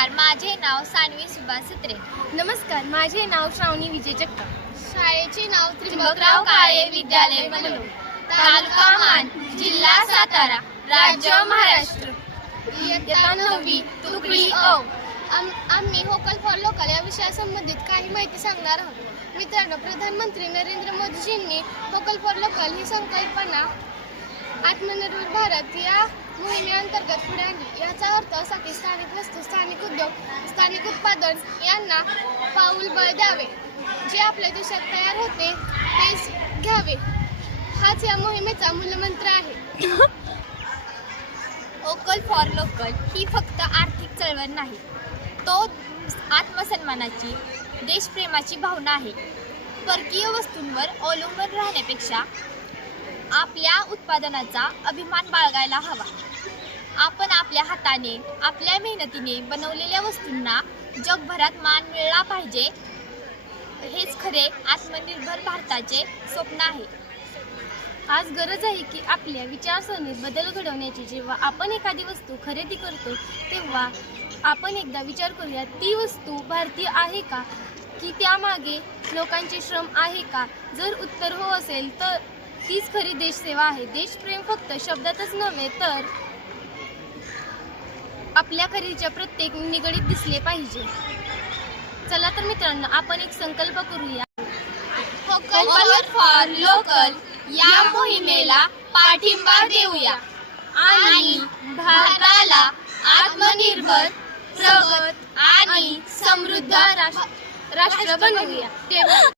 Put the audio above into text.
नमस्कार, माझे नाव सानवी सुभाष सत्रे. नमस्कार, माझे नाव श्रावणी विजय जगताप. शाळेचे नाव त्रिंबकराव काळे विद्यालय मनोर, तालुका मान, जिल्हा सातारा, राज्य महाराष्ट्र. इयत्ता 9वी, तुकडी अ. आम्ही व्होकल फॉर लोकल या विषयासंबंधित काही माहिती सांगणार आहोत. मित्रांनो, प्रधानमंत्री नरेंद्र मोदीजींनी व्होकल फॉर लोकल ही संकल्पना आत्मनिर्भर भारत या मोहिमेअंतर्गत पुढे आणली. याचा अर्थ असा की स्थानिक वस्तू, स्थानिक उद्योग, स्थानिक उत्पादन यांना पाऊलबळ द्यावे. जे आपल्या देशात तयार होते तेच घ्यावे, हाच या मोहिमेचा मूलमंत्र आहे. व्होकल फॉर लोकल ही फक्त आर्थिक चळवळ नाही, तो आत्मसन्मानाची, देशप्रेमाची भावना आहे. परकीय वस्तूंवर अवलंबून राहण्यापेक्षा आपल्या उत्पादनाचा अभिमान बाळगायला हवा. आपण आपल्या हाताने, आपल्या मेहनतीने बनवलेल्या वस्तूंना जगभरात मान मिळाला पाहिजे. हेच खरे आत्मनिर्भर भारताचे स्वप्न आहे. आज गरज आहे की आपल्या विचारसरणीत बदल घडवण्याची. जेव्हा आपण एखादी वस्तू खरेदी करतो तेव्हा आपण एकदा विचार करूया, ती वस्तू भारतीय आहे का, की त्यामागे लोकांचे श्रम आहे का? जर उत्तर हो असेल तर हीच खरी देशसेवा आहे. देशप्रेम फक्त शब्दातच नव्हे तर आपल्या खरेदीच्या प्रत्येक निगडीत दिसले पाहिजे. चला तर मित्रांनो, आपण एक संकल्प करूया. व्होकल फॉर लोकल या मोहिमेला पाठिंबा देऊया आणि भारताला आत्मनिर्भर, प्रगत आणि समृद्ध राष्ट्र बनवूया.